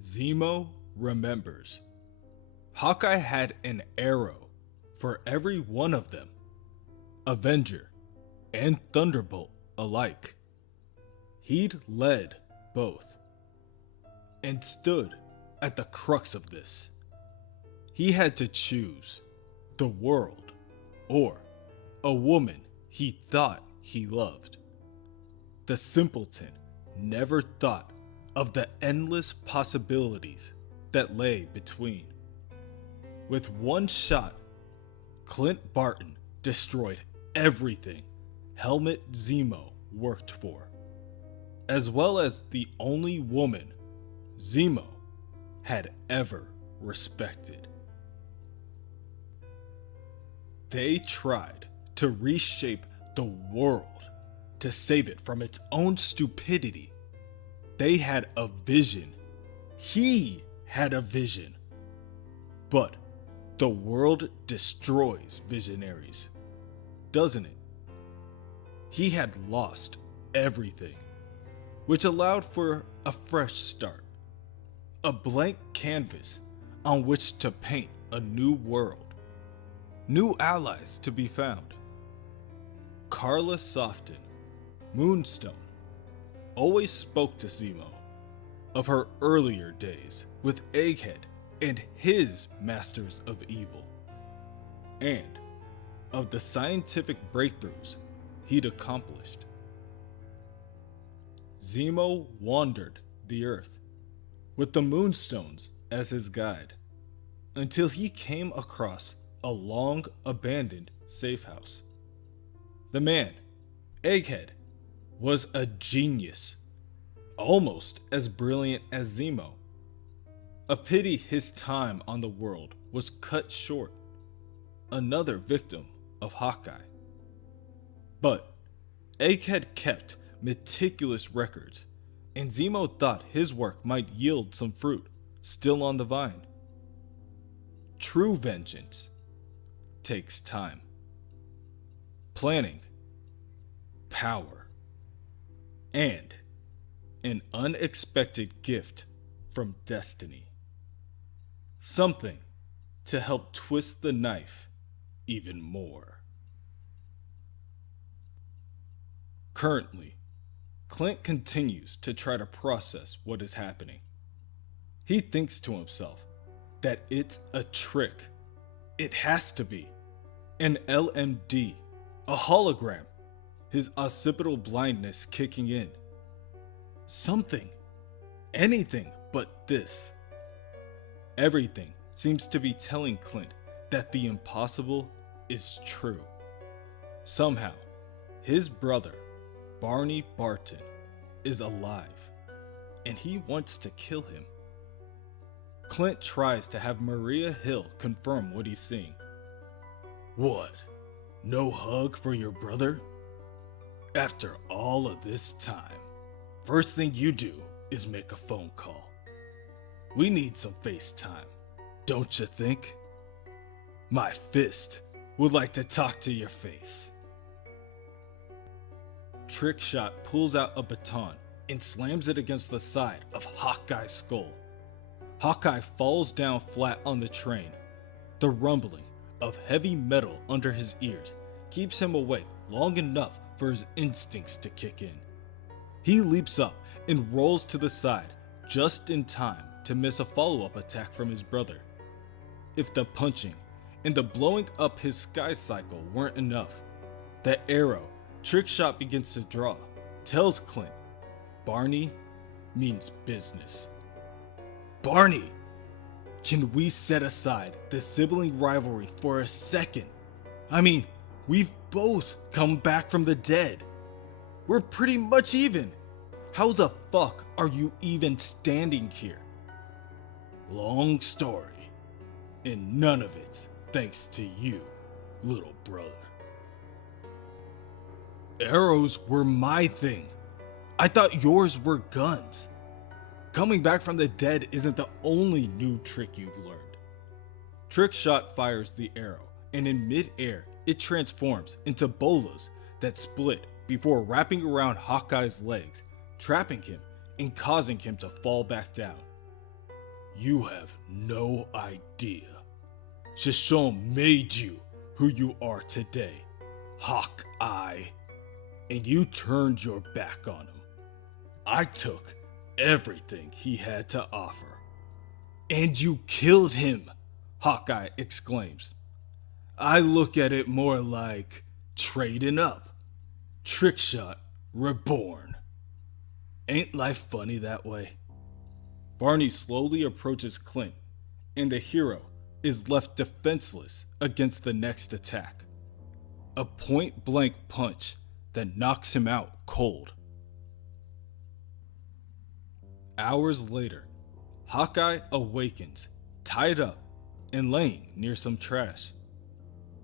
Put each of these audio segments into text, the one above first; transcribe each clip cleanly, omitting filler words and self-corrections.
Zemo remembers. Hawkeye had an arrow for every one of them, Avenger and Thunderbolt alike. He'd led both, and stood at the crux of this. He had to choose the world or a woman he thought he loved. The simpleton never thought of the endless possibilities that lay between. With one shot, Clint Barton destroyed everything Helmut Zemo worked for, as well as the only woman Zemo had ever respected. They tried to reshape the world to save it from its own stupidity. They had a vision. He had a vision. But the world destroys visionaries, doesn't it? He had lost everything, which allowed for a fresh start. A blank canvas on which to paint a new world. New allies to be found. Carla Softon, Moonstone, always spoke to Zemo of her earlier days with Egghead and his Masters of Evil, and of the scientific breakthroughs he'd accomplished. Zemo wandered the Earth with the Moonstones as his guide until he came across a long abandoned safe house. The man, Egghead, was a genius, almost as brilliant as Zemo. A pity his time on the world was cut short, another victim of Hawkeye. But Egghead kept meticulous records, and Zemo thought his work might yield some fruit still on the vine. True vengeance takes time, planning, power, and an unexpected gift from destiny. Something to help twist the knife even more. Currently, Clint continues to try to process what is happening. He thinks to himself that it's a trick. It has to be. An LMD, a hologram, his occipital blindness kicking in. Something, anything but this. Everything seems to be telling Clint that the impossible is true. Somehow, his brother, Barney Barton, is alive, and he wants to kill him. Clint tries to have Maria Hill confirm what he's seeing. What? No hug for your brother? After all of this time, first thing you do is make a phone call. We need some FaceTime, don't you think? My fist would like to talk to your face. Trickshot pulls out a baton and slams it against the side of Hawkeye's skull. Hawkeye falls down flat on the train. The rumbling of heavy metal under his ears keeps him awake long enough for his instincts to kick in. He leaps up and rolls to the side just in time to miss a follow-up attack from his brother. If the punching and the blowing up his sky cycle weren't enough, the arrow Trickshot begins to draw tells Clint Barney means business. Barney! Can we set aside the sibling rivalry for a second? I mean, we've both come back from the dead. We're pretty much even. How the fuck are you even standing here? Long story, and none of it thanks to you, little brother. Arrows were my thing. I thought yours were guns. Coming back from the dead isn't the only new trick you've learned. Trickshot fires the arrow, and in mid-air, it transforms into bolas that split before wrapping around Hawkeye's legs, trapping him and causing him to fall back down. You have no idea. Shoshone made you who you are today, Hawkeye. And you turned your back on him. I took everything he had to offer. And you killed him, Hawkeye exclaims. I look at it more like trading up. Trickshot reborn. Ain't life funny that way? Barney slowly approaches Clint, and the hero is left defenseless against the next attack. A point-blank punch that knocks him out cold. Hours later, Hawkeye awakens, tied up, and laying near some trash.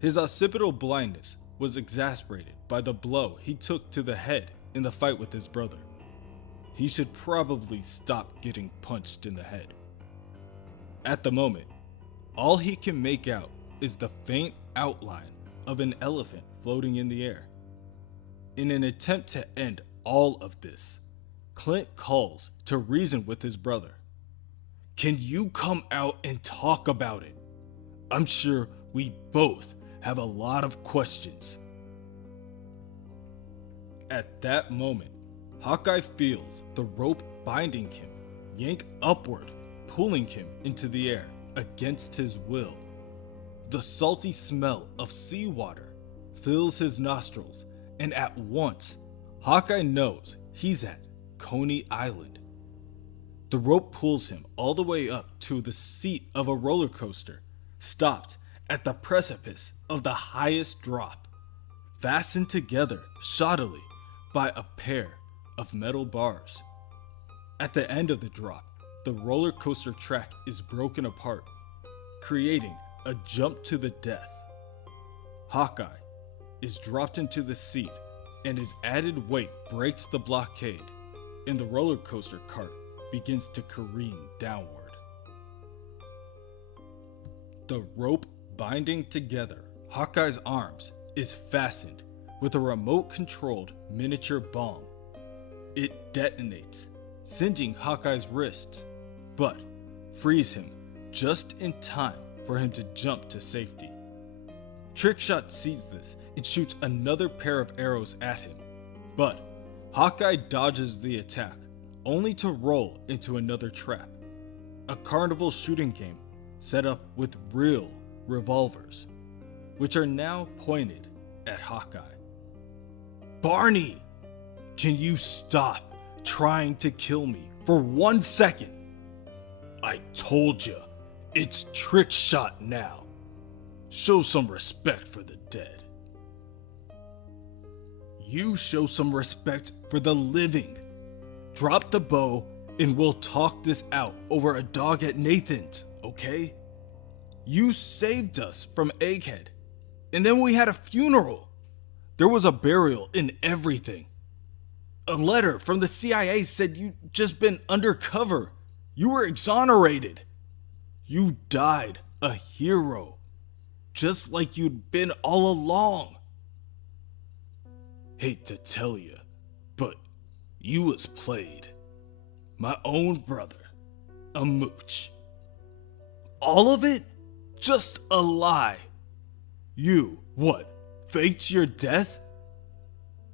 His occipital blindness was exacerbated by the blow he took to the head in the fight with his brother. He should probably stop getting punched in the head. At the moment, all he can make out is the faint outline of an elephant floating in the air. In an attempt to end all of this, Clint calls to reason with his brother. Can you come out and talk about it? I'm sure we both have a lot of questions. At that moment, Hawkeye feels the rope binding him yank upward, pulling him into the air against his will. The salty smell of seawater fills his nostrils, and at once, Hawkeye knows he's at Coney Island. The rope pulls him all the way up to the seat of a roller coaster, stopped at the precipice of the highest drop, fastened together shoddily by a pair of metal bars. At the end of the drop, the roller coaster track is broken apart, creating a jump to the death. Hawkeye is dropped into the seat, and his added weight breaks the blockade, and the roller coaster cart begins to careen downward. The rope binding together Hawkeye's arms is fastened with a remote-controlled miniature bomb. It detonates, singeing Hawkeye's wrists, but frees him just in time for him to jump to safety. Trickshot sees this and shoots another pair of arrows at him, but Hawkeye dodges the attack, only to roll into another trap, a carnival shooting game set up with real revolvers, which are now pointed at Hawkeye. Barney, can you stop trying to kill me for 1 second? I told you, it's Trickshot now. Show some respect for the dead. You show some respect for the living. Drop the bow and we'll talk this out over a dog at Nathan's, okay? You saved us from Egghead, and then we had a funeral. There was a burial and everything. A letter from the CIA said you'd just been undercover. You were exonerated. You died a hero, just like you'd been all along. Hate to tell you, but you was played. My own brother, a mooch. All of it? Just a lie. You, what, faked your death?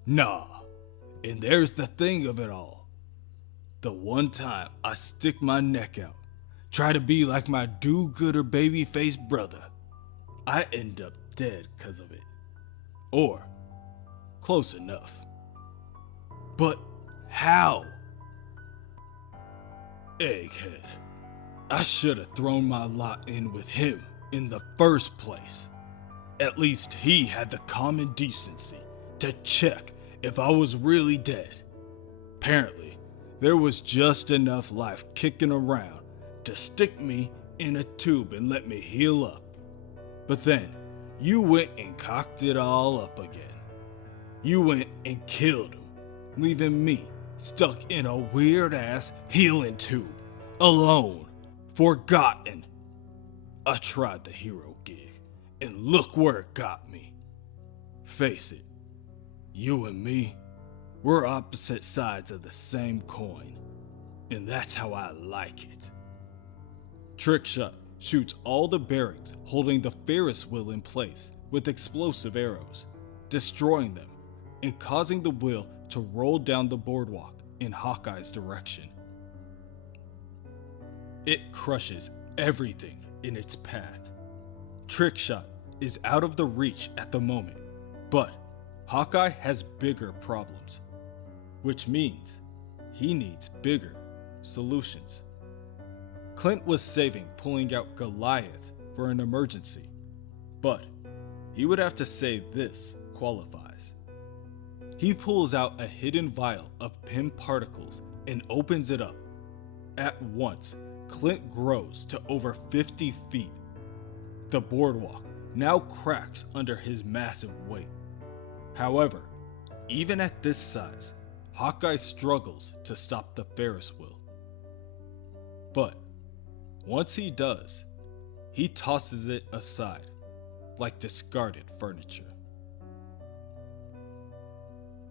Nah, and there's the thing of it all. The one time I stick my neck out, try to be like my do-gooder baby-faced brother, I end up dead because of it. Or, close enough. But how? Egghead. I should have thrown my lot in with him in the first place. At least he had the common decency to check if I was really dead. Apparently, there was just enough life kicking around to stick me in a tube and let me heal up. But then, you went and cocked it all up again. You went and killed him, leaving me stuck in a weird-ass healing tube, alone, forgotten. I tried the hero gig, and look where it got me. Face it, you and me, we're opposite sides of the same coin, and that's how I like it. Trickshot shoots all the bearings holding the Ferris wheel in place with explosive arrows, destroying them and causing the wheel to roll down the boardwalk in Hawkeye's direction. It crushes everything in its path. Trickshot is out of the reach at the moment, but Hawkeye has bigger problems, which means he needs bigger solutions. Clint was saving pulling out Goliath for an emergency, but he would have to say this qualifies. He pulls out a hidden vial of PIM particles and opens it up. At once, Clint grows to over 50 feet. The boardwalk now cracks under his massive weight. However, even at this size, Hawkeye struggles to stop the Ferris wheel. But once he does, he tosses it aside like discarded furniture.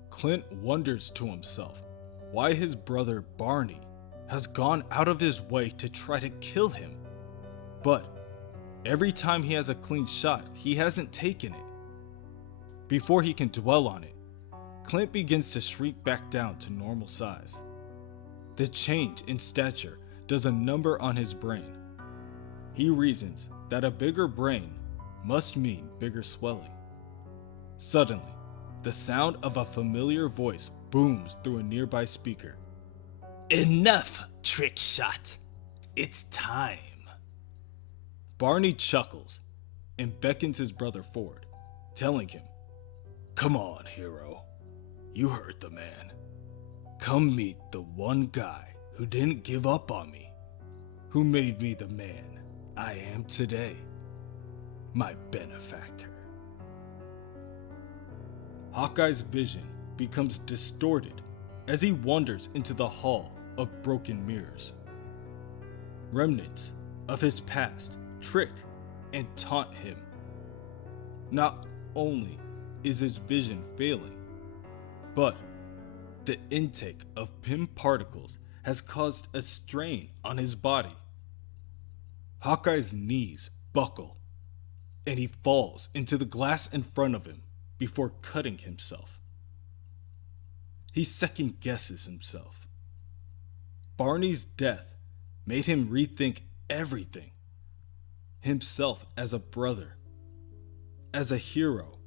Clint wonders to himself why his brother Barney has gone out of his way to try to kill him. But every time he has a clean shot, he hasn't taken it. Before he can dwell on it, Clint begins to shrink back down to normal size. The change in stature does a number on his brain. He reasons that a bigger brain must mean bigger swelling. Suddenly, the sound of a familiar voice booms through a nearby speaker. Enough, Trickshot. It's time. Barney chuckles and beckons his brother forward, telling him, "Come on, hero. You heard the man. Come meet the one guy who didn't give up on me, who made me the man I am today, my benefactor." Hawkeye's vision becomes distorted as he wanders into the hall of broken mirrors. Remnants of his past trick and taunt him. Not only is his vision failing, but the intake of PIM particles has caused a strain on his body. Hawkeye's knees buckle, and he falls into the glass in front of him before cutting himself. He second guesses himself. Barney's death made him rethink everything. Himself as a brother, as a hero,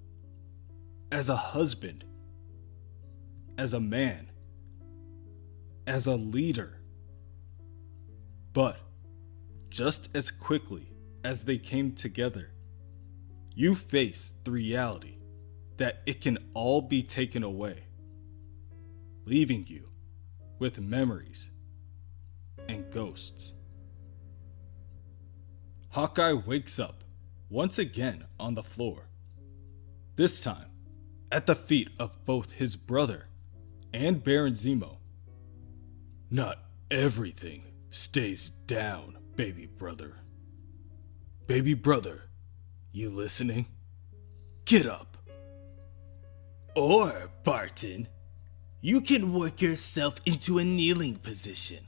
as a husband, as a man, as a leader. But just as quickly as they came together, you face the reality that it can all be taken away, leaving you with memories and ghosts. Hawkeye wakes up once again on the floor, this time at the feet of both his brother and Baron Zemo. Not everything stays down, baby brother. Baby brother, you listening? Get up. Or, Barton, you can work yourself into a kneeling position.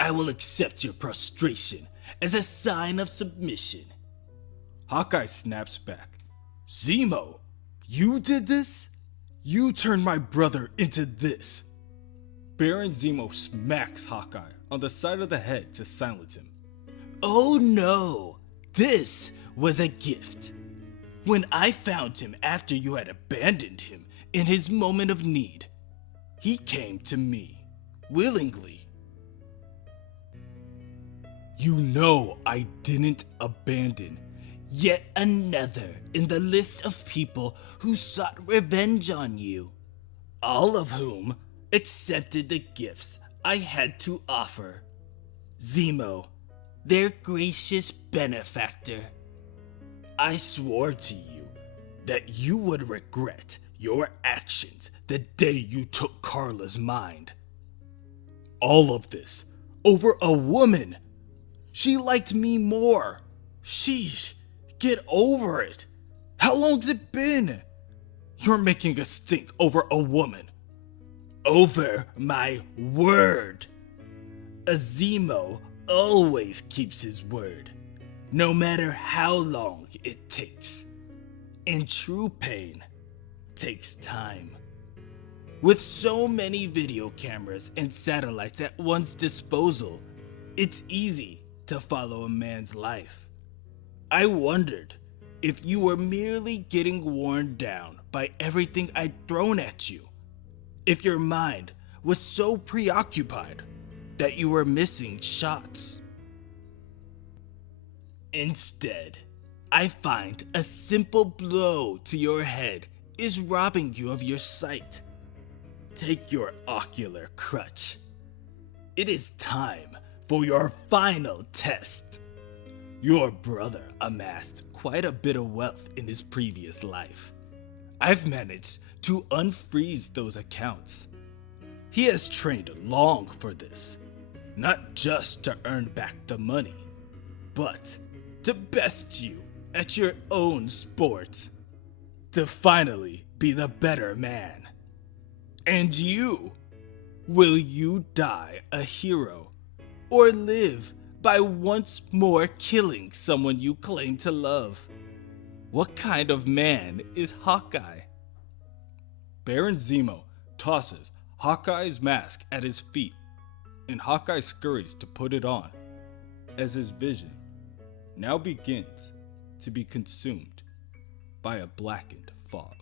I will accept your prostration as a sign of submission. Hawkeye snaps back. Zemo, you did this? You turned my brother into this. Baron Zemo smacks Hawkeye on the side of the head to silence him. Oh no, this was a gift. When I found him after you had abandoned him in his moment of need, he came to me willingly. You know I didn't abandon yet another in the list of people who sought revenge on you, all of whom accepted the gifts I had to offer. Zemo, their gracious benefactor. I swore to you that you would regret your actions the day you took Carla's mind. All of this over a woman. She liked me more. Sheesh, get over it. How long's it been? You're making a stink over a woman. Over my word. A Zemo always keeps his word, no matter how long it takes. And true pain takes time. With so many video cameras and satellites at one's disposal, it's easy to follow a man's life. I wondered if you were merely getting worn down by everything I'd thrown at you. If your mind was so preoccupied that you were missing shots. Instead, I find a simple blow to your head is robbing you of your sight. Take your ocular crutch. It is time for your final test. Your brother amassed quite a bit of wealth in his previous life. I've managed to unfreeze those accounts. He has trained long for this, not just to earn back the money, but to best you at your own sport, to finally be the better man. And you, will you die a hero or live by once more killing someone you claim to love? What kind of man is Hawkeye? Baron Zemo tosses Hawkeye's mask at his feet, and Hawkeye scurries to put it on, as his vision now begins to be consumed by a blackened fog.